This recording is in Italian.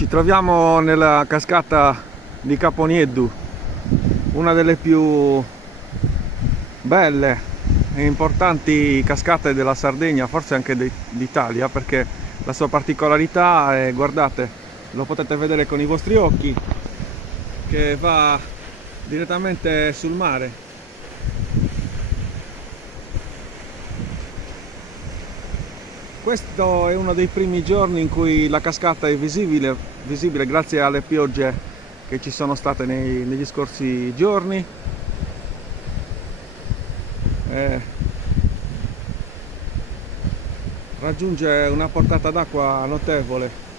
Ci troviamo nella cascata di Caponieddu, una delle più belle e importanti cascate della Sardegna, forse anche d'Italia, perché la sua particolarità è, guardate, lo potete vedere con i vostri occhi, che va direttamente sul mare. Questo è uno dei primi giorni in cui la cascata è visibile grazie alle piogge che ci sono state negli scorsi giorni. Raggiunge una portata d'acqua notevole.